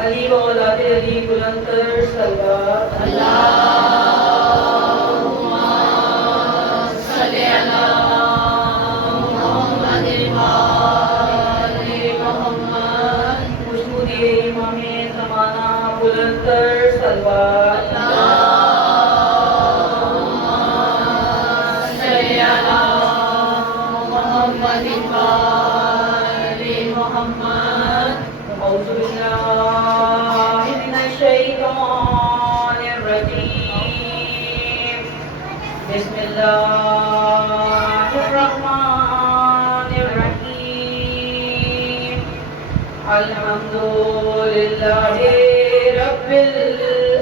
علی و اولاد علی بلند تر صلوات خوشبو دیے امام زمانہ بلند تر صلوات أعوذ بالله من الشيطان الرجيم بسم الله الرحمن الرحيم الحمد لله رب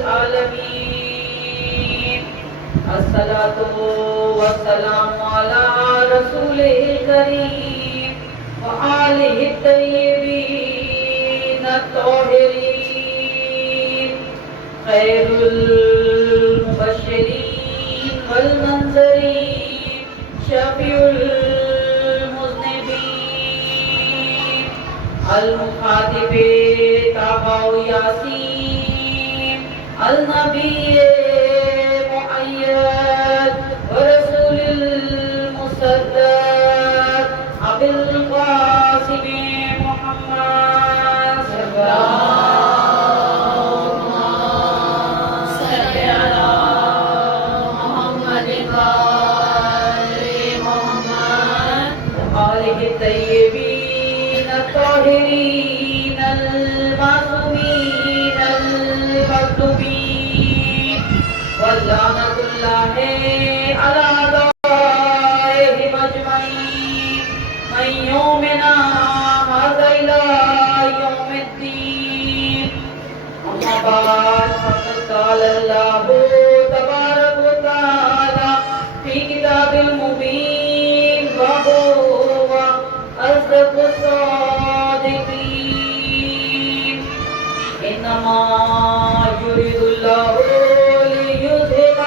العالمين الصلاة والسلام على رسوله الكريم وآله الطيبين الطاهرين خير المبشرين والمنذرين شفيع المذنبين المخاطب طه ياسين النبي مؤيد ورسول المصدق أبي القاسم محمد اللهم صل على محمد وآل محمد وآله الطيبين الطاهرين المعصومين المكتوبين واللعنة الله على أعدائهم أجمعين من يومنا هذا إلى يوم الدين أما بعد فقد قال الله تبارك وتعالى في كتاب المبين وهو أصدق الصادقين إنما يريد الله ليذهب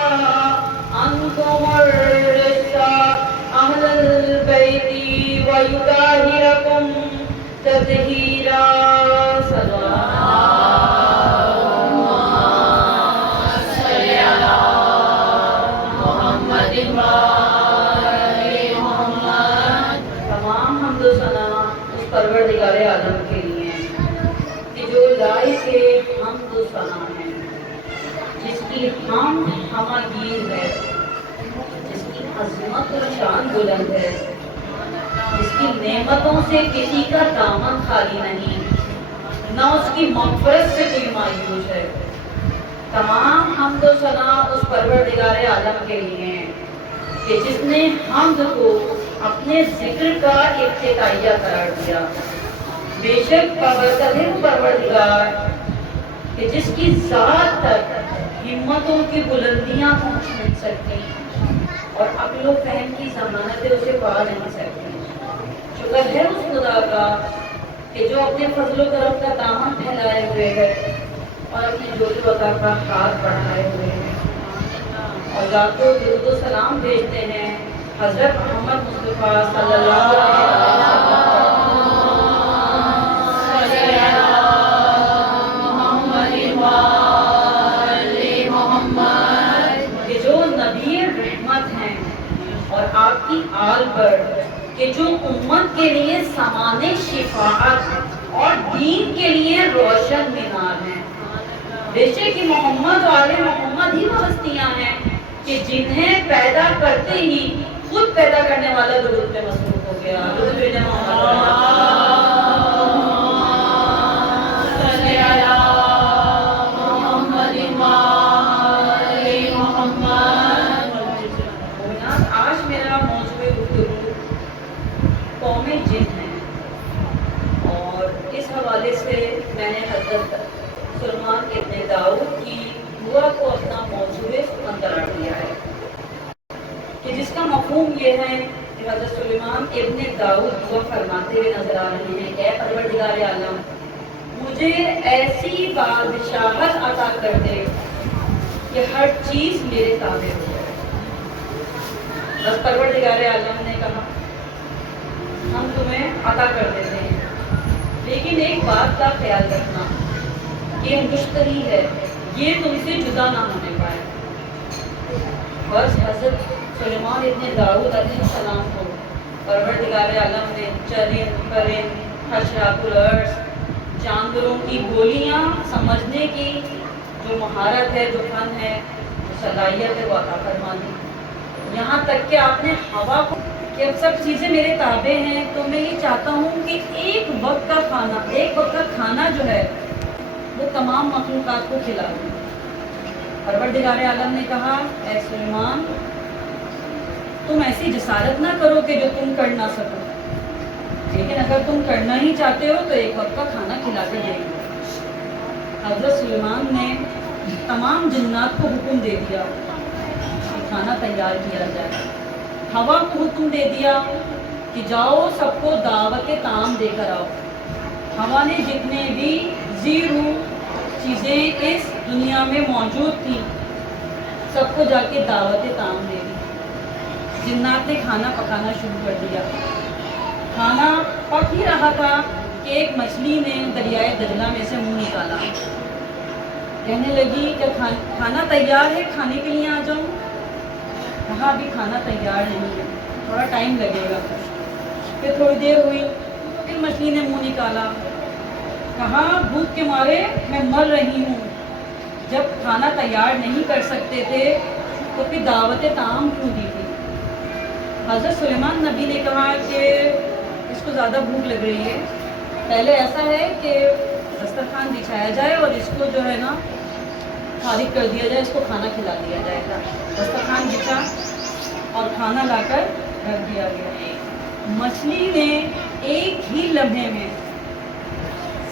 عنكم الرجس أهل البيت ويطهركم تطهيرا اللهم صل على محمد وآل محمد تمام حمد و ثنا اس پروردگار عالم کے لیے کہ جو لائق کے حمد و ثنا ہے، جس کی حمد ہماگیر ہے، جس کی عظمت اور شان بلند ہے، جس کی نعمتوں سے کسی کا دامن خالی نہیں، نہ اس کی مغفرت سے کوئی مایوس ہے۔ تمام حمد و ثنا اس پروردگار عالم کے لیے ہیں کہ جس نے حمد کو اپنے ذکر کا افتتاحیہ قرار دیا۔ بے شک پروردگار پروردگار کہ جس کی ذات تک ہمتوں کی بلندیاں پہنچ نہیں سکتی اور عقل و فہم کی ضمانتیں اسے پا نہیں سکتی۔ شکر ہے اس خدا کا کہ جو اپنے فضل و کرم کا دامن پھیلائے ہوئے ہے اور اپنی جود و عطا کا ہاتھ بڑھائے ہوئے ہیں، اور ذات و درود و سلام بھیجتے ہیں حضرت محمد مصطفیٰ صلی اللہ علیہ وسلم کہ جو نبی رحمت ہیں اور آپ کی آل پر کہ جو امت کے لیے سامان شفاعت اور دین کے لیے روشن مینار ہیں۔ بے شک کہ محمد و آل محمد ہی وہ ہستیاں ہیں کہ جنہیں پیدا کرتے ہی خود پیدا کرنے والا درود پہ مصروف ہو گیا۔ درود پہ محمد آج میرا موضوع گفتگو قوم جن ہے، اور اس حوالے سے میں نے حضرت سلیمان ابن داؤد کی دعا کو اپنا موضوع سخن قرار دیا ہے کہ جس کا مفہوم یہ ہے کہ حضرت سلیمان ابن داؤد دعا فرماتے ہوئے نظر آ رہے ہیں کہ اے پروردگار عالم، مجھے ایسی بادشاہت عطا کر دے کہ ہر چیز میرے تابع ہو جائے۔ بس پروردگار عالم نے کہا ہم تمہیں عطا کر دیتے ہیں، لیکن ایک بات کا خیال رکھنا، یہ مشتری ہے، یہ تم سے جدا نہ ہونے پائے۔ بس حضرت سلیمان ابن داؤد علیہ السلام کو پروردگار عالم نے چرند پرند حشرات الارض جانوروں کی بولیاں سمجھنے کی جو مہارت ہے، جو فن ہے، جو صلاحیت ہے، وہ عطا فرما دی۔ یہاں تک کہ آپ نے ہوا کو کہ اب سب چیزیں میرے تابع ہیں، تو میں یہ چاہتا ہوں کہ ایک وقت کا کھانا جو ہے وہ تمام مخلوقات کو کھلا دوں۔ پروردگار عالم نے کہا، اے سلیمان تم ایسی جسارت نہ کرو کہ جو تم کر نہ سکو، لیکن اگر تم کرنا ہی چاہتے ہو تو ایک وقت کا کھانا کھلا کر دیں گے۔ حضرت سلیمان نے تمام جنات کو حکم دے دیا کہ کھانا تیار کیا جائے۔ ہوا کو حکم دے دیا کہ جاؤ سب کو دعوت طعام دے کر آؤ۔ ہوا نے جتنے بھی زیرو چیزیں اس دنیا میں موجود تھیں سب کو جا کے دعوت طعام دے دی۔ جنات نے کھانا پکانا شروع کر دیا۔ کھانا پک ہی رہا تھا کہ ایک مچھلی نے دریائے دجلہ میں سے منہ نکالا، کہنے لگی کہ کھانا تیار ہے، کھانے کے لیے آ جاؤں؟ کہا ابھی کھانا تیار نہیں ہے، تھوڑا ٹائم لگے گا۔ پھر تھوڑی دیر ہوئی، پھر مچھلی نے منہ نکالا، کہا بھوک کے مارے میں مر رہی ہوں۔ جب کھانا تیار نہیں کر سکتے تھے تو پھر دعوت طعام کیوں دی تھی؟ حضرت سلیمان نبی نے کہا کہ اس کو زیادہ بھوک لگ رہی ہے، پہلے ایسا ہے کہ دسترخوان بچھایا جائے اور اس کو جو ہے نا فارغ کر دیا جائے، اس کو کھانا کھلا دیا جائے گا۔ دسترخوان بچھا اور کھانا لا کر رکھ دیا گیا۔ مچھلی نے ایک ہی لمحے میں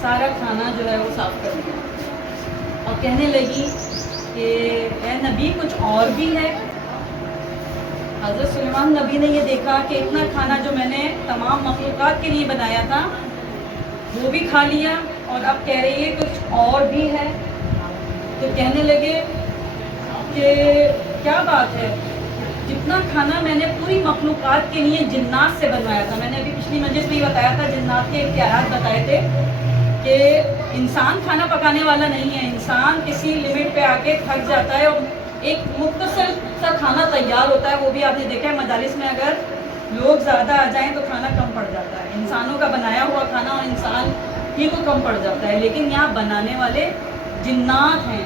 سارا کھانا جو ہے وہ صاف کر دیا اور کہنے لگی کہ اے نبی کچھ اور بھی ہے؟ حضرت سلیمان نبی نے یہ دیکھا کہ اتنا کھانا جو میں نے تمام مخلوقات کے لیے بنایا تھا وہ بھی کھا لیا اور اب کہہ رہی ہے کچھ اور بھی ہے۔ تو کہنے لگے کہ کیا بات ہے، جتنا کھانا میں نے پوری مخلوقات کے لیے جنات سے بنوایا تھا، میں نے ابھی پچھلی مجلس میں یہ بتایا تھا، جنات کے اختیارات بتائے تھے کہ انسان کھانا پکانے والا نہیں ہے، انسان کسی لمٹ پہ آ کے تھک جاتا ہے اور ایک مختصر سا کھانا تیار ہوتا ہے، وہ بھی آپ نے دیکھا ہے مجالس میں اگر لوگ زیادہ آ جائیں تو کھانا کم پڑ جاتا ہے، انسانوں کا بنایا ہوا کھانا اور انسان ہی کو کم پڑ جاتا ہے، لیکن یہاں بنانے والے جنات ہیں،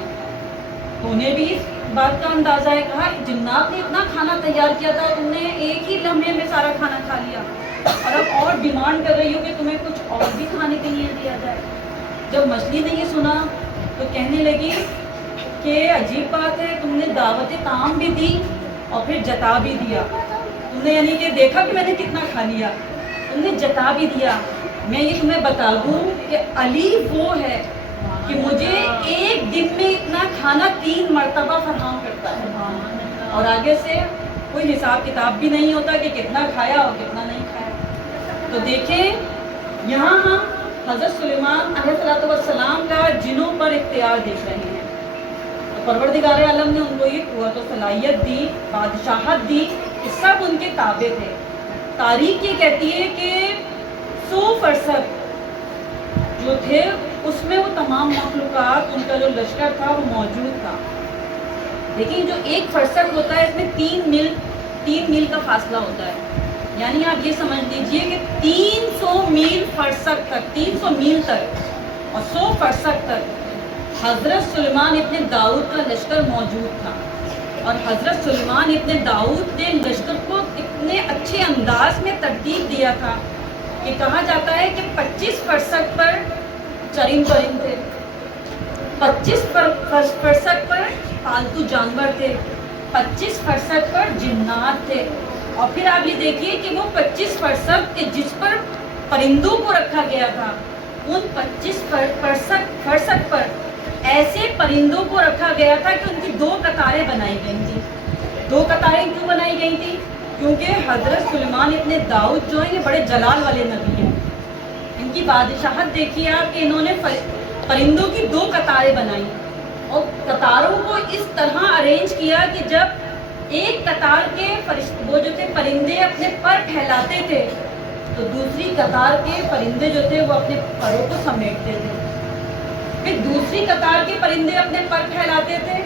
انہیں بھی اس بات کا اندازہ ہے۔ کہا جنات نے اتنا کھانا تیار کیا تھا، تم نے ایک ہی لمحے میں سارا کھانا کھا لیا اور اب اور ڈیمانڈ کر رہی ہو کہ تمہیں کچھ اور بھی کھانے کے لیے دیا جائے۔ جب مچھلی نے یہ سنا تو کہنے لگی کہ عجیب بات ہے، تم نے دعوت طعام بھی دی اور پھر جتا بھی دیا، تم نے یعنی کہ دیکھا کہ میں نے کتنا کھا لیا، تم نے جتا بھی دیا۔ میں یہ تمہیں بتا دوں کہ علی وہ ہے کہ مجھے ایک دن میں اتنا کھانا 3 مرتبہ فراہم کرتا ہے اور آگے سے کوئی حساب کتاب بھی نہیں ہوتا کہ کتنا کھایا اور کتنا نہیں کھایا۔ تو دیکھیں یہاں ہم حضرت سلیمان علیہ السلام کا جنوں پر اختیار دیکھ رہے ہیں۔ تو پروردگار عالم نے ان کو یہ قوت و صلاحیت دی، بادشاہت دی کہ سب ان کے تابع تھے۔ تاریخ یہ کہتی ہے کہ 100 فرسخ جو تھے اس میں وہ تمام مخلوقات، ان کا جو لشکر تھا وہ موجود تھا، لیکن جو 1 فرسخ ہوتا ہے اس میں 3 میل کا فاصلہ ہوتا ہے، یعنی آپ یہ سمجھ لیجئے کہ 300 میل فرسخ تک، 300 میل تک اور 100 فرسخ تک حضرت سلیمان ابن داؤد کا لشکر موجود تھا۔ اور حضرت سلیمان ابن داؤد نے لشکر کو اتنے اچھے انداز میں ترتیب دیا تھا کہ کہا جاتا ہے کہ 25 فرسخ پر چرند پرند تھے، 25 فرسخ پر پالتو جانور تھے، 25 فرسخ پر جنات تھے، اور پھر آپ یہ دیکھیے کہ وہ 25 فرسخ کے جس پر پرندوں کو رکھا گیا تھا، ان 25 فرسخ پر ایسے پرندوں کو رکھا گیا تھا کہ ان کی 2 قطاریں بنائی گئی تھی۔ 2 قطاریں کیوں بنائی گئی تھی؟ کیونکہ حضرت سلیمان ابن داؤد جو ہیں یہ بڑے جلال والے نبی ہیں، ان کی بادشاہت دیکھیے آپ کہ انہوں نے پرندوں کی 2 قطاریں بنائی اور قطاروں کو اس طرح ارینج کیا کہ جب ایک قطار کے وہ جو تھے پرندے اپنے پر پھیلاتے تھے تو دوسری قطار کے پرندے جو تھے وہ اپنے پروں کو سمیٹتے تھے، پھر دوسری قطار کے پرندے اپنے پر پھیلاتے تھے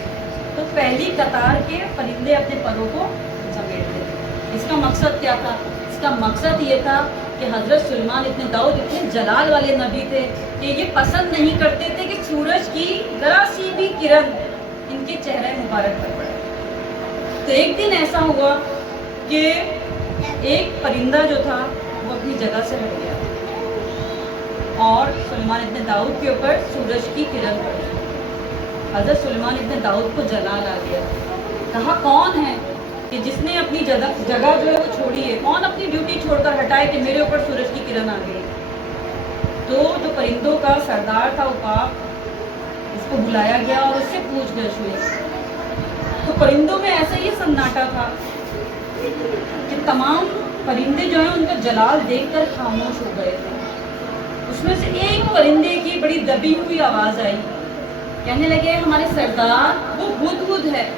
تو پہلی قطار کے پرندے اپنے پروں کو سمیٹتے تھے۔ اس کا مقصد کیا تھا؟ اس کا مقصد یہ تھا کہ حضرت سلیمان ابن داؤد اتنے جلال والے نبی تھے کہ یہ پسند نہیں کرتے تھے کہ سورج کی ذرا سی بھی کرن ان کے چہرے مبارک پر پڑے۔ تو ایک دن ایسا ہوا کہ ایک پرندہ جو تھا وہ اپنی جگہ سے ہٹ گیا اور سلیمان ابن داؤد کے اوپر سورج کی کرن پڑی۔ حضرت سلیمان ابن داؤد کو جلال آ گیا، کہا کون ہے کہ جس نے اپنی جگہ جو ہے وہ چھوڑی ہے، کون اپنی ڈیوٹی چھوڑ کر ہٹائے کہ میرے اوپر سورج کی کرن آ گئی۔ تو جو پرندوں کا سردار تھا عقاب، اس کو بلایا گیا اور اس سے پوچھ گچھ ہوئی۔ تو پرندوں میں ایسا یہ سناٹا تھا کہ تمام پرندے جو ہیں ان کا جلال دیکھ کر خاموش ہو گئے تھے۔ اس میں سے ایک پرندے کی بڑی دبی ہوئی آواز آئی، کہنے لگے ہمارے سردار وہ ہدہد ہے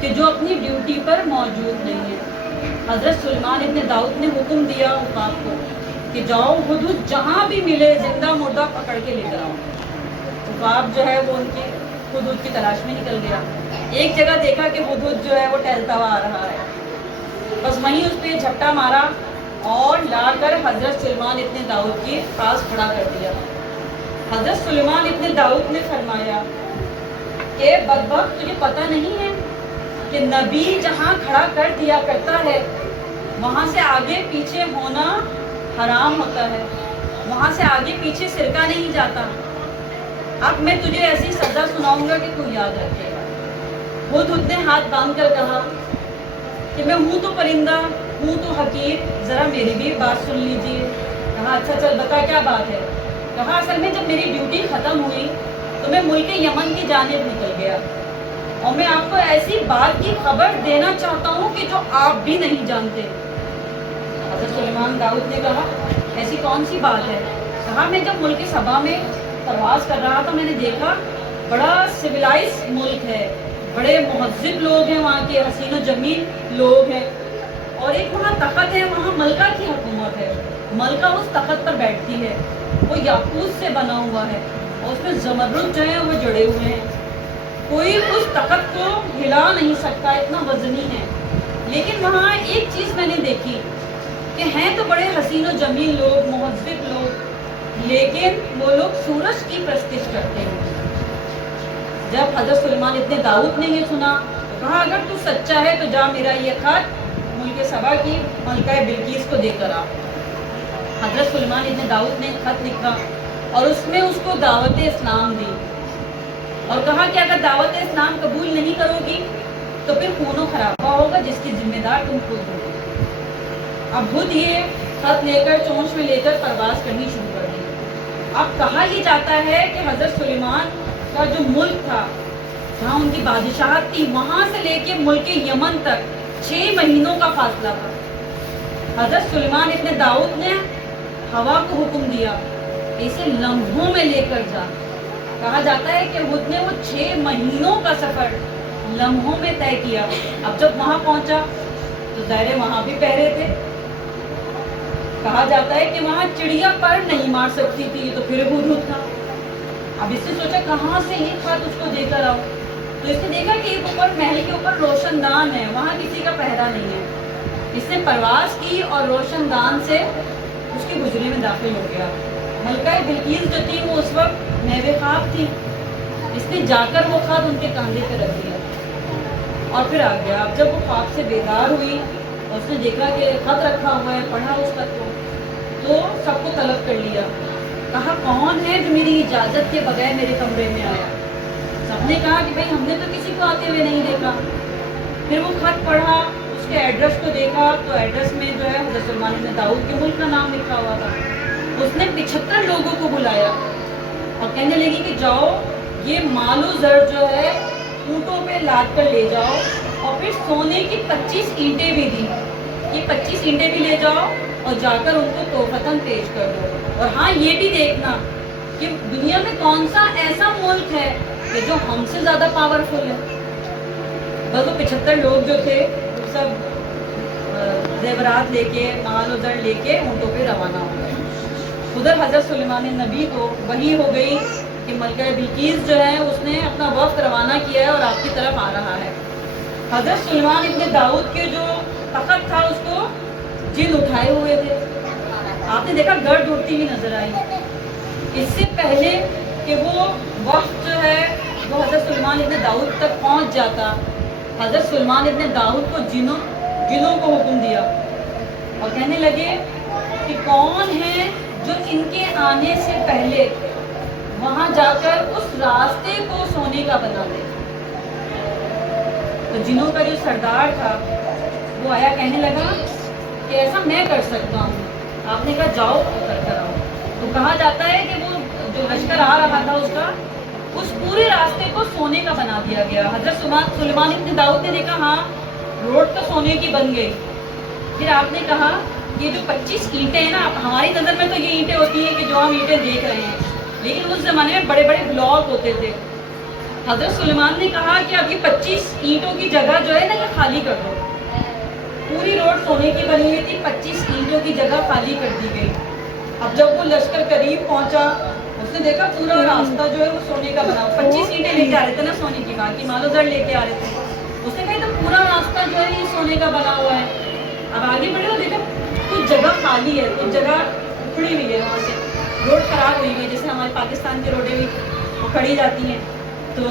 کہ جو اپنی ڈیوٹی پر موجود نہیں ہے۔ حضرت سلیمان ابن داؤد نے حکم دیا عقاب کو کہ جاؤ ہدہد جہاں بھی ملے زندہ مردہ پکڑ کے لے کر آؤ۔ عقاب جو ہے وہ ان کی ہدہد کی تلاش میں نکل گیا، ایک جگہ دیکھا کہ ہدہد جو ہے وہ ٹہلتا ہوا آ رہا ہے، بس وہیں اس پہ جھپٹا مارا اور لا کر حضرت سلیمان ابن داؤد کے پاس کھڑا کر دیا۔ حضرت سلیمان ابن داؤد نے فرمایا کہ بدبخت تجھے پتہ نہیں ہے کہ نبی جہاں کھڑا کر دیا کرتا ہے وہاں سے آگے پیچھے ہونا حرام ہوتا ہے، وہاں سے آگے پیچھے سرکہ نہیں جاتا۔ اب میں تجھے ایسی سزا سناؤں گا کہ تو یاد رکھے گا۔ ہدہد نے ہاتھ باندھ کر کہا کہ میں ہوں تو پرندہ، ہوں تو حقیر، ذرا میری بھی بات سن لیجیے۔ کہا اچھا چل بتا کیا بات ہے؟ کہا اصل میں جب میری ڈیوٹی ختم ہوئی تو میں ملک یمن کی جانب نکل گیا اور میں آپ کو ایسی بات کی خبر دینا چاہتا ہوں کہ جو آپ بھی نہیں جانتے۔ حضرت سلیمان داؤد نے کہا ایسی کون سی بات ہے؟ کہا میں جب ملک سبا میں پرواز کر رہا تھا میں نے دیکھا بڑا سویلائز ملک ہے، بڑے مہذب لوگ ہیں، وہاں کے حسین و جمیل لوگ ہیں، اور ایک وہاں تخت ہے، وہاں ملکہ کی حکومت ہے، ملکہ اس تخت پر بیٹھتی ہے، وہ یاقوت سے بنا ہوا ہے اور اس میں زمرد جو ہیں وہ جڑے ہوئے ہیں، کوئی اس تخت کو ہلا نہیں سکتا، اتنا وزنی ہے۔ لیکن وہاں ایک چیز میں نے دیکھی کہ ہیں تو بڑے حسین و جمیل لوگ، مہذب لوگ، لیکن وہ لوگ سورج کی پرستش کرتے ہیں۔ جب حضرت سلیمان ابن داؤد نے یہ سنا تو کہا اگر تو سچا ہے تو جا میرا یہ خط ملک سبا کی ملکہ بلقیس کو دے کر آ۔ حضرت سلیمان ابن داؤد نے خط لکھا اور اس میں اس کو دعوت اسلام دی اور کہا کہ اگر دعوت اسلام قبول نہیں کرو گی تو پھر خون و خرابہ ہوگا جس کی ذمہ دار تم خود ہو۔ اب خود یہ خط لے کر چونچ میں لے کر پرواز کرنی شروع کر دی۔ اب کہا یہ جاتا ہے کہ حضرت سلیمان کا جو ملک تھا جہاں ان کی بادشاہت تھی وہاں سے لے کے ملک یمن تک 6 مہینوں کا فاصلہ تھا۔ حضرت سلیمان ابن داؤد نے ہوا کو حکم دیا کہ اسے لمحوں میں لے کر جا۔ کہا جاتا ہے کہ خود نے وہ 6 مہینوں کا سفر لمحوں میں طے کیا۔ اب جب وہاں پہنچا تو ظاہر وہاں بھی پہرے تھے، کہا جاتا ہے کہ وہاں چڑیا پر نہیں مار سکتی تھی، تو پھر ہدہد تھا۔ اب اس نے سوچا کہاں سے یہ خط اس کو دے کر آؤ، تو اس نے دیکھا کہ ایک اوپر محل کے اوپر روشن دان ہے، وہاں کسی کا پہرا نہیں ہے۔ اس نے پرواز کی اور روشن دان سے اس کی گجری میں داخل ہو گیا۔ ملکہ بلقیس جو تھی وہ اس وقت محو خواب تھی، اس نے جا کر وہ خط ان کے کاندھے پہ رکھ دیا اور پھر آ گیا۔ اب جب وہ خواب سے بیدار ہوئی اور اس نے دیکھا کہ خط رکھا ہوا ہے، پڑھا اس خط کو تو سب کو طلب کر لیا۔ کہا کون ہے جو میری اجازت کے بغیر میرے کمرے میں آیا؟ سب نے کہا کہ بھئی ہم نے تو کسی کو آتے ہوئے نہیں دیکھا۔ پھر وہ خط پڑھا، اس کے ایڈریس کو دیکھا تو ایڈریس میں جو ہے حضرت سلیمان ابن داؤد کے ملک کا نام لکھا ہوا تھا۔ اس نے 75 لوگوں کو بلایا اور کہنے لگی کہ جاؤ یہ مال و زر جو ہے اونٹوں پہ لاد کر لے جاؤ، اور پھر سونے کی 25 اینٹیں بھی دی، یہ 25 اینٹیں بھی لے جاؤ اور جا کر ان کو توفتاً پیش کر دو۔ اور ہاں یہ بھی دیکھنا کہ دنیا میں کون سا ایسا ملک ہے کہ جو ہم سے زیادہ پاورفل ہے۔ بس وہ 75 لوگ جو تھے وہ سب زیورات لے کے، مال و زر لے کے اونٹوں پہ روانہ ہو گئے۔ ادھر حضرت سلیمان نبی کو وحی ہو گئی کہ ملکہ بلقیس جو ہے اس نے اپنا وفد روانہ کیا ہے اور آپ کی طرف آ رہا ہے۔ حضرت سلیمان ابن داؤد کے جو تخت تھا اس کو جن اٹھائے ہوئے تھے، آپ نے دیکھا گرد اڑتی ہوئی نظر آئی۔ اس سے پہلے کہ وہ وقت جو ہے وہ حضرت سلیمان ابن داؤد تک پہنچ جاتا، حضرت سلیمان ابن داؤد کو جنوں کو حکم دیا اور کہنے لگے کہ کون ہے جو ان کے آنے سے پہلے وہاں جا کر اس راستے کو سونے کا بنا دے۔ تو جنوں کا جو سردار تھا وہ آیا، کہنے لگا کہ ایسا میں کر سکتا ہوں۔ آپ نے کہا جاؤ کر کر آؤ۔ تو کہا جاتا ہے کہ وہ جو لشکر آ رہا تھا اس کا اس پورے راستے کو سونے کا بنا دیا گیا۔ حضرت سلیمان ابن داؤد نے دیکھا ہاں روڈ تو سونے کی بن گئی۔ پھر آپ نے کہا یہ جو 25 اینٹیں ہیں نا، ہماری نظر میں تو یہ اینٹیں ہوتی ہیں کہ جو ہم اینٹیں دیکھ رہے ہیں، لیکن اس زمانے میں بڑے بڑے بلاک ہوتے تھے۔ حضرت سلیمان نے کہا کہ اب یہ 25 اینٹوں کی جگہ جو ہے نا یہ خالی کر دو۔ پوری روڈ سونے کی بنی ہوئی تھی، 25 اینٹوں کی جگہ خالی کر دی گئی۔ اب جب وہ لشکر قریب پہنچا اس نے دیکھا پورا راستہ جو ہے وہ سونے کا بنا، 25 اینٹیں لے کے آ رہے تھے نا سونے کی، باقی مال و زر لے کے آ رہے تھے۔ اس نے کہا تو پورا راستہ جو ہے یہ سونے کا بنا ہوا ہے۔ اب آگے بڑھے تو دیکھا کچھ جگہ خالی ہے، کچھ جگہ اکھڑی ہوئی ہے، وہاں سے روڈ خراب ہوئی ہے، جیسے ہمارے پاکستان کی روڈیں بھی اکھڑی جاتی ہیں۔ تو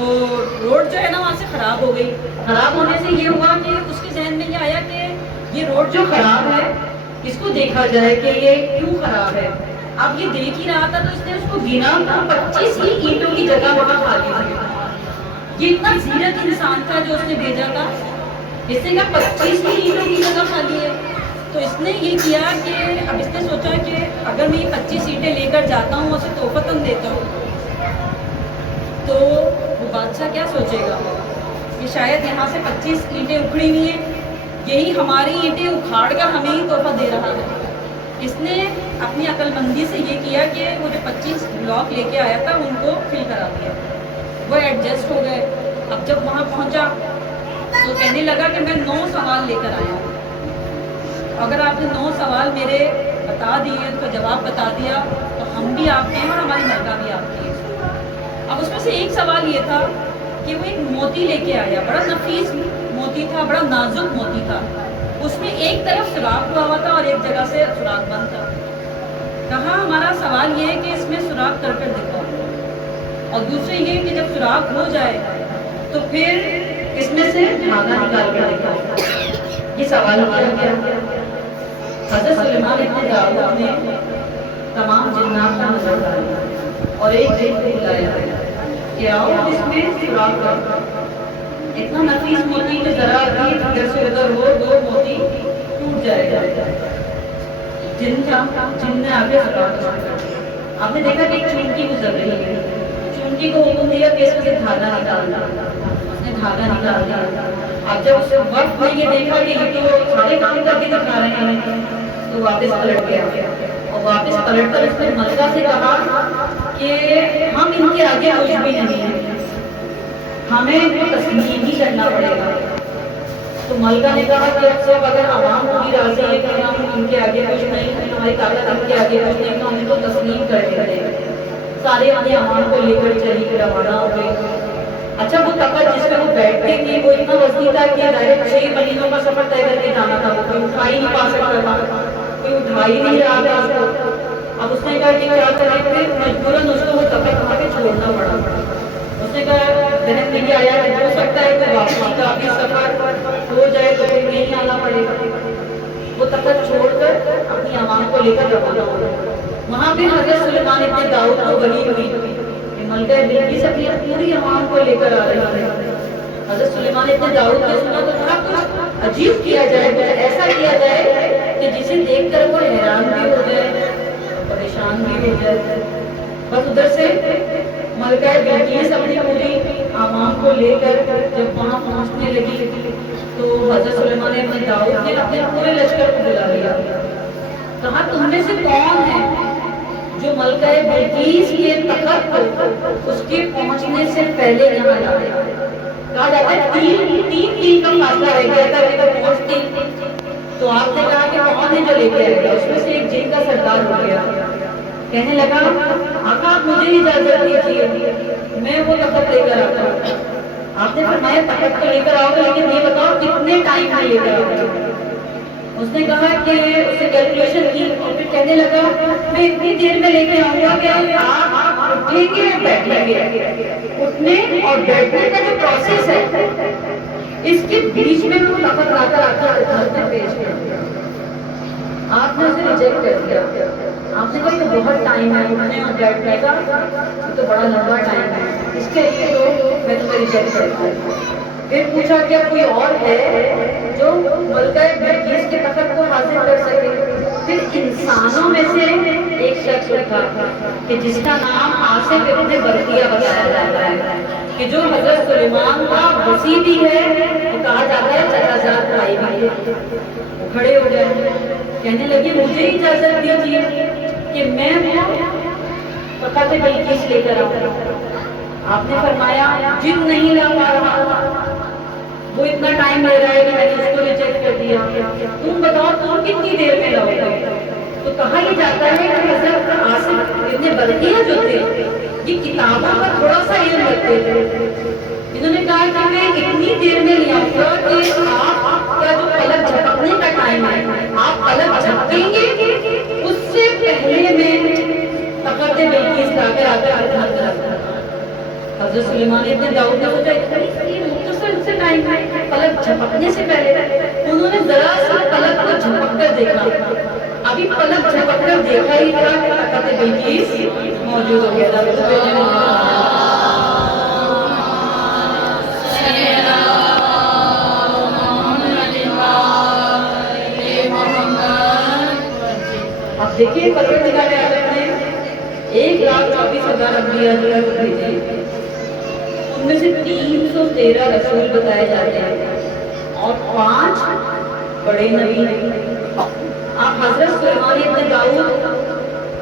روڈ جو ہے نا وہاں سے خراب ہو گئی۔ خراب ہونے سے یہ ہوا کہ اس کے ذہن میں یہ آیا کہ یہ روڈ جو خراب ہے اس کو دیکھا جائے کہ یہ کیوں خراب ہے۔ اب یہ دیکھ ہی رہا تھا تو اس نے اس کو گنا، 25 ہی اینٹوں کی جگہ وہاں خالی تھی۔ یہ اتنا زیرک انسان تھا جو اس نے بھیجا تھا، اس نے کہا 25 ہی اینٹوں کی جگہ خالی ہے۔ تو اس نے یہ کیا کہ اب اس نے سوچا کہ اگر میں یہ 25 اینٹیں لے کر جاتا ہوں اسے تحفتاً دیتا ہوں تو وہ بادشاہ کیا سوچے گا کہ شاید یہاں سے 25 اینٹیں اکھڑی ہوئی ہیں، یہی ہماری اینٹیں اکھاڑ کر ہمیں ہی تحفہ دے رہا ہے۔ اس نے اپنی عقل مندی سے یہ کیا کہ وہ جو 25 بلاک لے کے آیا تھا ان کو فل کرا دیا، وہ ایڈجسٹ ہو گئے۔ اب جب وہاں پہنچا تو کہنے لگا کہ میں 9 سوال لے کر آیا ہوں، اگر آپ نے 9 سوال میرے بتا دیے، ان کا جواب بتا دیا تو ہم بھی آپ کے ہیں اور ہماری ملکہ بھی آپ کی ہے۔ اب اس میں سے ایک سوال یہ تھا کہ وہ ایک موتی لے کے آیا، بڑا نفیس موتی تھا، بڑا نازک موتی تھا، اس میں ایک طرف سوراخ ہوا تھا اور ایک جگہ سے سوراخ بند تھا۔ کہا ہمارا سوال یہ ہے کہ اس میں سوراخ کر کر دکھاؤ، اور دوسرے یہ کہ جب سوراخ ہو جائے تو پھر اس میں سے دھاگا نکال کر دکھاؤ۔ یہ سوال کیا گیا۔ حضرت سلیمان ابن داؤد نے تمام جنات کا نظر ڈالا اور ایک دن کو بلایا کہ آؤ اس میں سوراخ کرو۔ اتنا نفیس موتی کہ ذرا بھی ادھر سے ادھر ہو 2 موتی ٹوٹ جائے گا۔ جن نے آگے سوراخ کرا، آپ نے دیکھا کہ ایک چونٹی گزر رہی ہے، چونٹی کو حکم دیا کہ اس میں سے دھاگا نکالنا، اس نے دھاگا نکال دیا۔ اب جب اس وقت میں یہ دیکھا کہ یہ تو سارے کام کر کے دکھا رہے ہیں تو واپس پلٹ گیا، اور واپس پلٹ کر اس نے ملکہ سے کہا کہ ہم ان کے آگے کچھ بھی نہیں ہیں، ہمیں ان کو تسلیم ہی کرنا پڑے گا۔ تو ملکہ نے کہا کہ اب سب اگر عوام پوری راضی ہے کہ ہم ان کے آگے کچھ نہیں، ہماری طاقت ان کے آگے کچھ نہیں، تو ہمیں تو تسلیم کر کے دیں۔ سارے آنے عوام کو لے کر چلی کے روانہ ہو گئے۔ اچھا وہ تخت جس میں وہ بیٹھتے تھے وہ اتنا وسیع تھا کہ ڈائریکٹ 6 مہینوں کا سفر طے کر کے جانا تھا، وہ کوئی اٹھا ہی نہیں پا سکتا تھا، کوئی اٹھا ہی نہیں رہا تھا اس کو۔ اب اس نے کہا کہ کیا کریں، پھر مجبوراً اس کو وہ تخت وہاں کے چھوڑنا پڑا۔ اس نے کہا ذہن میں یہ آیا کہ ہو سکتا ہے کہ واپسی کا بھی سفر ہو جائے تو پھر نہیں آنا پڑے گا۔ وہ تخت چھوڑ کر اپنی عوام کو لے کر روانہ ہو گئے۔ وہاں پہ حضرت سلیمان ابن داؤد کو وحی ہوئی کہ ملکہ بلقیس اپنی پوری عوام کو لے کر آ رہی ہے۔ حضرت سلیمان ابن داؤد نے سنا تو کہا کچھ عجیب کیا جائے، کچھ ایسا کیا جائے کہ جسے دیکھ کر وہ حیران بھی ہو جائے، پریشان بھی ہو جائے۔ بس ادھر سے ملکہ بلقیس اپنی پوری عوام کو لے کر جب وہاں پہنچنے لگی تو حضرت سلیمان ابن داؤد نے اپنے پورے لشکر کو بلا لیا۔ کہا تم میں سے کون ہے جو ملکہ بلقیس کے تخت کو اس کے پہنچنے سے پہلے یہاں لایا؟ کہا جاتا ہے 3 کا فاصلہ رہ گیا تھا کہ وہ پہنچتی، تو آپ نے کہا کہ کون ہے جو لے کے آئے گا؟ اس میں سے ایک جن کا سردار ہو گیا، کہنے لگا آقا آپ مجھے اجازت دیجیے، میں وہ تخت لے کر آتا ہوں۔ آپ نے فرمایا تخت تو لے کر آؤ گے، لیکن یہ بتاؤ کتنے ٹائم میں لے کر آؤ گے؟ اس نے کہا کہ اسے کیلکولیشن کی اور پھر کہنے لگا میں اتنی دیر میں لے کے آؤں گا کہ آپ اٹھیں گے اور بیٹھیں گے، اٹھنے اور بیٹھنے کا جو پروسیس ہے اس کے بیچ میں وہ تخت لا کر آتا گھر میں پیش کر دیا۔ آپ نے اسے ریجیکٹ کر دیا، آپ نے کہا یہ تو بہت ٹائم ہے اٹھنے اور بیٹھنے کا، یہ تو بڑا لمبا ٹائم ہے، اس کے لیے تو میں تمہیں ریجیکٹ کرتا ہوں۔ پھر پوچھا کیا کوئی اور ہے جو ملکہ بلقیس کے تخت کو حاصل کر سکے؟ پھر انسانوں میں سے ایک شخص تھا کہ جس کا نام آصف ابن برقیہ بتایا جاتا ہے، کہ جو حضرت سلیمان کا وصی بھی ہے، وہ کہا جاتا ہے چچا زاد بھائی بھی ہے۔ وہ کھڑے ہو گئے، کہنے لگے مجھے اجازت دیجیے کہ میں تخت بلقیس لے کر آؤں۔ آپ نے فرمایا جن نہیں لا پا رہا، وہ اتنا ٹائم لے رہا ہے کہ میں نے اس کو ریجیکٹ کر دیا، تم بتاؤ تم کتنی دیر میں لاؤ گے؟ تو کہا یہ جاتا ہے کہ حضرت آصف ابن برقیہ جو تھے یہ کتابوں کا تھوڑا سا علم رکھتے تھے، انہوں نے کہا کہ میں اتنی دیر میں لے آؤں گا کہ آپ کا جو پلک جھپکنے کا ٹائم ہے آپ پلک جھپکیں گے، اس سے پہلے میں تخت بلقیس لا کر آ کر حضرت سلیمان ابن داؤد نے سوچا اتنی مختصر سے ٹائم ہے، پلک جھپکنے سے پہلے انہوں نے ذرا سا پلک کو جھپک کر دیکھا، ابھی پلک جھپک کر دیکھا ہی تھا کہ تخت بلقیس موجود ہو گیا۔ اب دیکھیے پروردگار عالم نے 1,24,000 انبیاء جو ہے وہ بھیجے، ان میں سے 313 رسول بتائے جاتے ہیں اور 5 بڑے نبی۔ آپ حضرت سلیمان ابن داؤد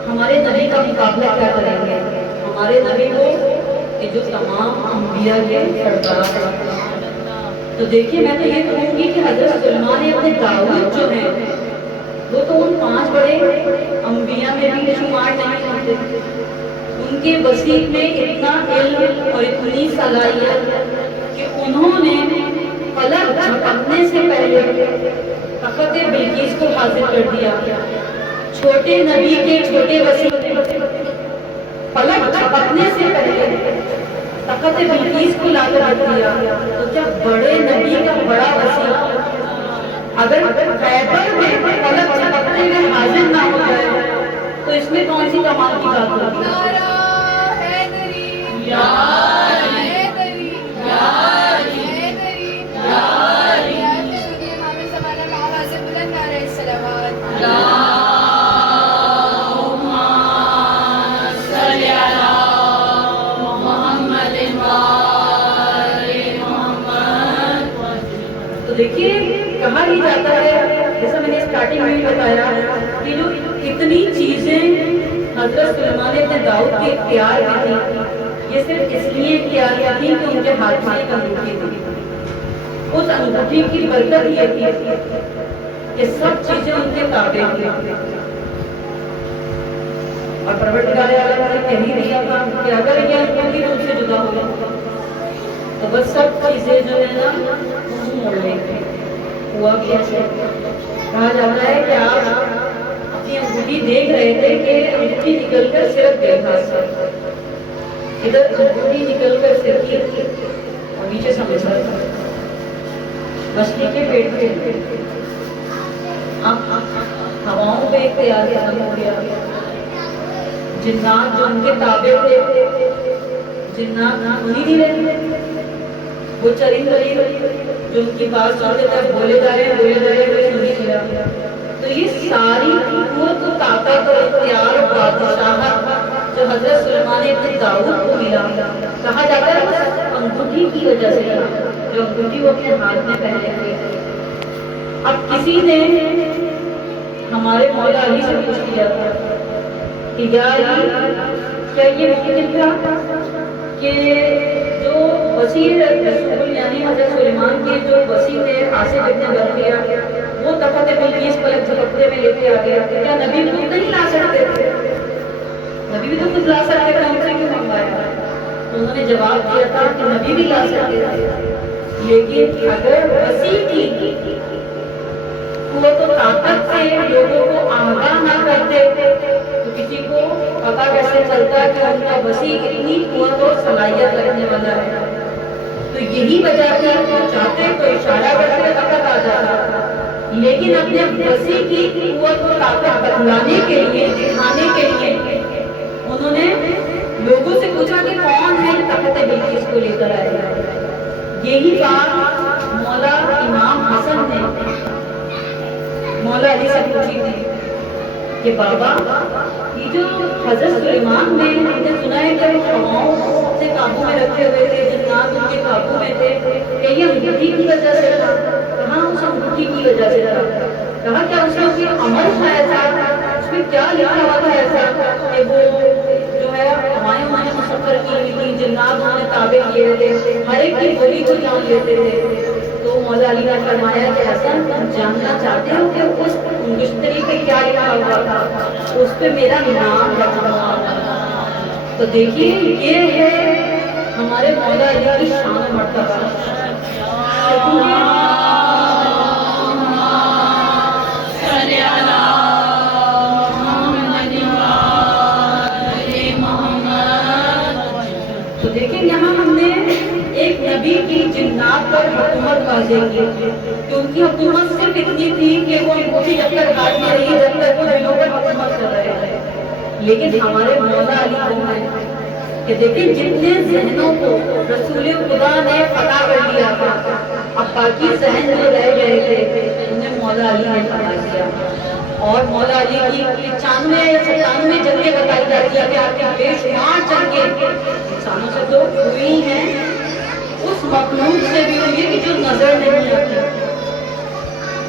ہمارے نبی کا مقابلہ کیا کریں گے؟ ہمارے نبی وہ کہ جو تمام انبیاء کے سردار ہیں۔ تو دیکھیے میں تو یہ کہوں گی کہ حضرت سلیمان ابن داؤد جو ہیں وہ تو ان 5 بڑے انبیاء میں بھی شمار نہیں ہوتے، ان کے وسیع میں اتنا علم اور اتنی صلاحیت کہ انہوں نے پلک جھپکنے سے پہلے تخت بلقیس کو حاصل کر دیا۔ چھوٹے نبی کے چھوٹے وسیع پلک جھپکنے سے پہلے تخت بلقیس کو لا کر رکھ دیا، تو کیا بڑے نبی کا بڑا وسیع اگر خیبر میں پلک جھپکنے میں حاضر نہ ہو جائے تو اس میں کون سی کمال کی بات ہوگی؟ تو دیکھیے کہا ہی جاتا ہے، جیسا میں نے اسٹارٹنگ میں بتایا کہ جو اتنی چیزیں حضرت سلیمان ابن داؤد کے اختیار میں تھی، یہ صرف اس لیے اختیار میں تھی کہ ان کے ہاتھ میں ایک انگوٹھی تھی، اس انگوٹھی کی برکت یہ تھی کہ سب چیزیں ان کے تابع تھیں، اور پروردگار عالم نے کہہ ہی دیا تھا کہ اگر یہ انگوٹھی ان سے جدا ہو تو بس سب چیزیں جو ہے نا منہ موڑ لیں گے۔ ہوا بھی ایسے کہا جاتا ہے کہ آپ اپنی انگوٹھی دیکھ رہے تھے کہ انگوٹھی نکل کر صرف دیکھا، ادھر انگوٹھی نکل کر صرف اور نیچے سمجھ رہا مچھلی کے پیٹ میں، اب ہواؤں پہ اختیار ختم ہو گیا، جنات جو ان کے تابع تھے، جنات سنی نہیں رہتے، وہ چرند جو ان کی بات سنتے تھے بولے جا رہے وہ سن نہیں رہا۔ تو یہ ساری قوت و طاقت اور اختیار و بادشاہت جو حضرت سلیمان ابن داؤد کو ملا، کہا جاتا ہے انگوٹھی کی وجہ سے، جو انگوٹھی وہ اپنے ہاتھ میں پہنے ہوئے تھے۔ اب کسی نے ہمارے مولا علی سے پوچھ لیا تھا کہ کیا یہ ممکن تھا کہ جو وسیع رسول یعنی حضرت سلیمان کے جو وسیع تھے آصف ابن برقیہ وہ تخت بلقیس پلک جھپکتے میں لیتے آ گیا، کیا نبی خود نہیں لا سکتے تھے؟ نبی بھی تو خود لا سکتے تھے، ان سے کیوں منگوایا؟ تو انہوں نے جواب دیا تھا کہ نبی بھی لا سکتے تھے، لیکن اگر وسیع کی قوت و طاقت سے لوگوں کو آگاہ نہ کرتے تو کسی کو پتا کیسے چلتا کہ ان کا وسیع اتنی قوت اور صلاحیت رکھنے والا ہے؟ تو یہی وجہ تھی، چاہتے تو اشارہ کرتے وقت آ جاتا، لیکن اپنے وسیع کی قوت و طاقت بتلانے کے لیے، دکھانے کے لیے انہوں نے لوگوں سے پوچھا کہ کون ہے تخت بلقیس کو لے کر آئے گا۔ یہی بات مولا امام حسن نے مولا علی سے پوچھی تھی کہ بابا یہ جو حضرت سلیمان نے سنا ہے کہ فرعون سے قابو میں رکھے ہوئے تھے، جنات ان کے قابو میں تھے، کہ یہ انگوٹھی کی وجہ سے تھا؟ کہاں اس انگوٹھی کی وجہ سے تھا؟ کہا کیا اس میں کوئی عمل تھا ایسا، اس میں کیا لکھا ہوا تھا ایسا کہ وہ جو ہے ہمایوں نے مسخر کی ہوئی تھی، جنات انہوں نے تابع کیے تھے، ہر ایک کی بولی کو جان لیتے تھے؟ تو مولا علی نے فرمایا کہ حسن تم جاننا چاہتے ہو کہ اس مشتری پہ کیا لکھا ہوا تھا؟ اس پہ میرا نام لکھا ہوا تھا۔ تو دیکھیے یہ ہے ہمارے مولا علی کی شان و مرتبہ۔ تو دیکھیں یہاں ہم نے ایک نبی کی جنات پر حکومت واضح کی کہ ان کی حکومت صرف اتنی تھی کہ وہ انگوٹھی جب تک ہاتھ میں رہی جب تک وہ دلوں پر حکومت کر رہے تھے، لیکن ہمارے مولا علی کون ہے کہ دیکھیں جتنے ذہنوں کو رسول خدا نے فتح کر دیا تھا، اب باقی ذہن جو رہ گئے تھے انہیں مولا علی نے فتح کیا۔ اور مولا علی کی 95 یا 97 جنگیں بتائی جاتی ہیں کہ آپ کی بے شمار جنگیں انسانوں سے تو ہوئی ہیں، اس مخلوق سے بھی ہوئی ہے کہ جو نظر نہیں آتی۔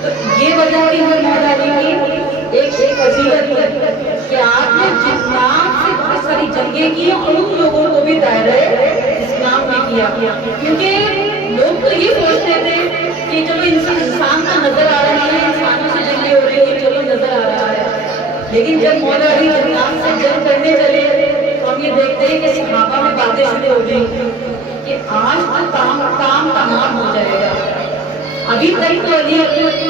تو یہ وجہ بھی ہے مولا علی کی ایک فضیلت ہے کہ آپ نے جنات سے بہت ساری جنگیں کی اور ان لوگوں کو بھی دائرہ اسلام میں کیا، کیونکہ لوگ تو یہ سوچتے تھے کہ چلو انسان کا نظر آ رہا ہے، انسانوں سے جنگیں ہو رہی ہیں، چلو نظر آ رہا ہے، لیکن جب مولا علی جنات سے جنگ کرنے چلے تو ہم یہ دیکھتے ہیں کہ صحابہ میں باتیں شروع ہو گئی کہ آج تو کام تمام ہو جائے گا۔ ابھی تک تو علی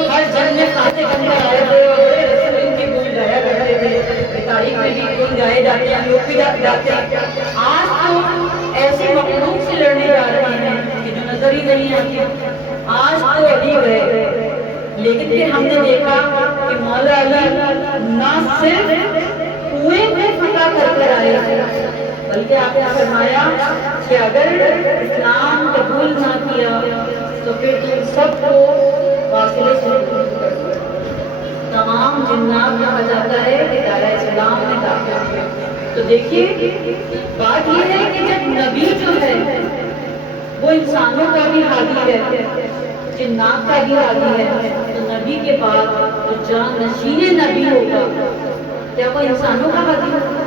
ہر جنگ میں خاتے بن کر آئے تھے اور بڑے رسول کے گن گایا کرتے تھے، تاریخ میں بھی گن گائے جاتے ہیں، لوگ بھی جاتے ہیں۔ آج تو ایسے مخلوق سے لڑنے جا رہے ہیں کہ جو نظر ہی نہیں آتی، آج تو علی گئے، لیکن پھر ہم نے دیکھا کہ مولا علی نہ صرف کنویں میں فتح کر کر آئے بلکہ آپ نے فرمایا کہ اگر اسلام قبول نہ کیا تو پھر تم سب کو واصلے سے دور کر دو۔ تمام جنات کہا جاتا ہے کہ دائرہ اسلام میں داخل ہوئے۔ تو دیکھیے بات یہ ہے کہ جب نبی جو ہے وہ انسانوں کا بھی ہادی ہے، جنات کا بھی ہادی ہے، تو نبی کے بعد جو جانشین نبی ہوگا کیا وہ انسانوں کا ہادی ہوگا؟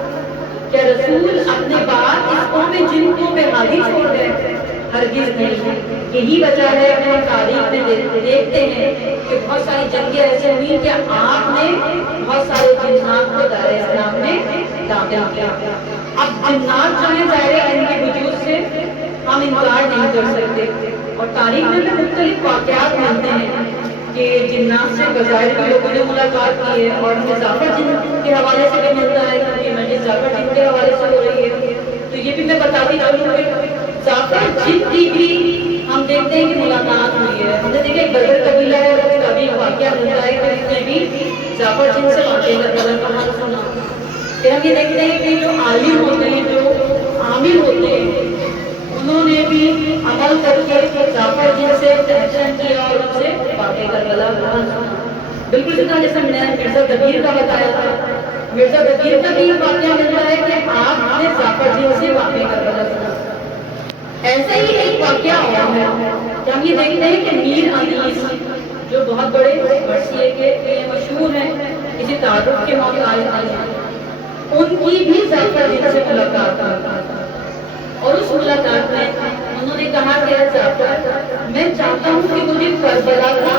کیا رسول اپنے بعد اس قوم جن کو بے ہادی چھوڑ گئے؟ ہرگز نہیں۔ یہی وجہ ہے کہ ہم تاریخ میں دیکھتے ہیں کہ بہت ساری جنگیں ایسے ہوئی کہ آپ نے بہت سارے جنات کو دائرہ اسلام میں داخل کیا۔ اب جنات جو ہیں ظاہر ہے ان کے وجود سے ہم انکار نہیں کر سکتے، اور تاریخ میں بھی مختلف واقعات ملتے ہیں کہ جنات سے بظاہر بھی لوگوں نے ملاقات کی ہے، اور ہمیں ظافر جن کے حوالے سے بھی ملتا ہے کہ مجلس ظافر جن کے حوالے سے ہو رہی ہے، تو یہ بھی میں بتاتی چلوں کہ ظافر جن کی بھی ہم دیکھتے ہیں کہ ملاقات ہوئی ہے۔ ہم نے دیکھا ایک بدر قبیلہ ہے، اس کا بھی واقعہ ملتا ہے کہ اس نے بھی ظافر جن سے باتیں بدر کا حال سنا۔ پھر ہم یہ دیکھتے ہیں کہ جو عالم ہوتے ہیں، جو عامل ہوتے ہیں، انہوں نے بھی عمل کر کے ظافر جن سے دہشت کیا اور ان سے باتیں کربلا کا حال سنا۔ بالکل جتنا جیسے میں نے مرزا دبیر کا بتایا تھا، مرزا دبیر کا بھی واقعہ ملتا ہے کہ آپ نے ظافر جن سے باتیں کربلا سنا۔ ایسا ہی ایک واقعہ ہوا ہے کہ ہم یہ دیکھتے ہیں کہ میر انیس جو بہت بڑے مرثیے کے لیے مشہور ہیں، کسی تعارف کے موقع آئے ہیں، ان کی بھی ظافر جن سے ملاقات ہوئی، اور اس ملاقات میں انہوں نے کہا کہ ظافر میں چاہتا ہوں کہ مجھے کربلا کا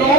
9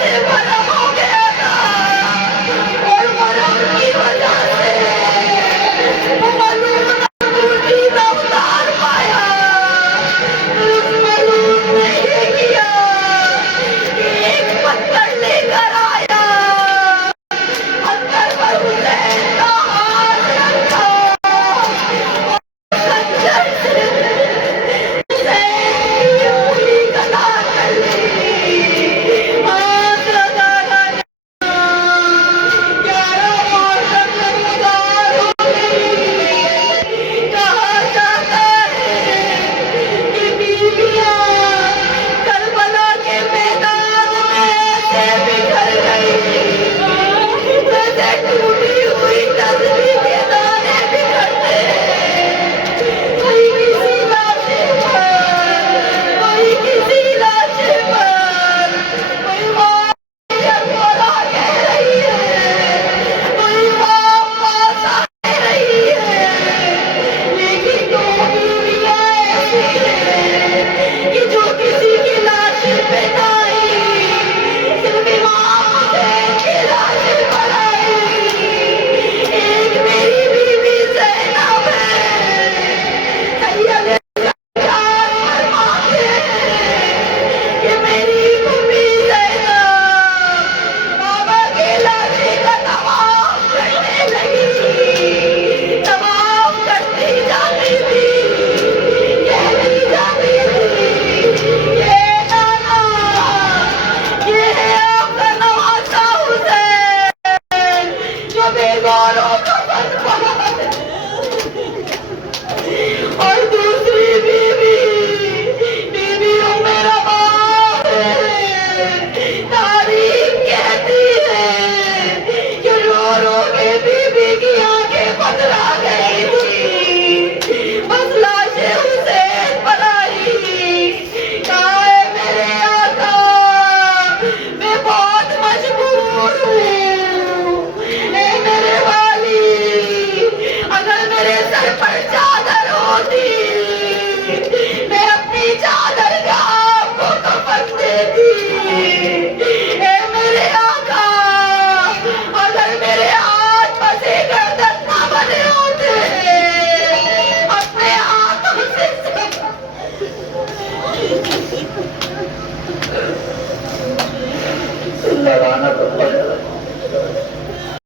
سے برہم ہو گیا تھا اور برہم کی وجہ سے ملعون انگوٹھی نہ اتار پایا۔ اس ملعون نے یہ کیا کہ ایک پتھر لے کر آیا، پتھر پر حسین کا ہاتھ رکھا، خنجر سے حسین کی انگلی قطع کر لی۔ ہاتھ لگا لایا، 11 محرم نمودار ہو گئی۔ کہا جاتا ہے کہ بیویاں کربلا کے میدان میں ایسے بکھر گئی جیسے ٹوٹی ہوئی تسبیح کے دانے بکھرتے ہیں۔ کوئی کسی لاشے پر، کوئی کسی لاشے پر، کوئی ماں یتولا کہہ رہی ہے، کوئی ماں پاسا کہہ رہی ہے، لیکن دو بیویاں ایسی ہیں کہ جو کسی کی لاش پہ نہ آئی، صرف امام حسین کی لاش پر آئی۔ ایک میری بیوی زینب ہے، سید سجاد فرماتے ہیں کہ میری بیوی زینب بابا کی لاشی کا طواف کرنے لگی، طواف کرتی جاتی تھی، کہتی جاتی تھی، یہ نانا، یہ ہے آپ کا نواسا حسین جو بیگانوں کا بدبخت ہے۔ اور دوسری بیوی بیوی ام رباب ہے، تاریخ کہتی ہے کہ رو رو کے بیوی کی آنکھیں پتھرا گئی تھی، بس لاش حسین پر آئی۔ کہا ہے میرے آقا میں بہت مجبور ہوں، اے میرے والی، اگر میرے سر پر چادر ہوتی میں اپنی چادر کا آپ کو کفن دیتی۔ اے میرے آقا اگر میرے ہاتھ پسے گردن نہ بنے ہوتے اپنے ہاتھوں سے لگانا تو پڑے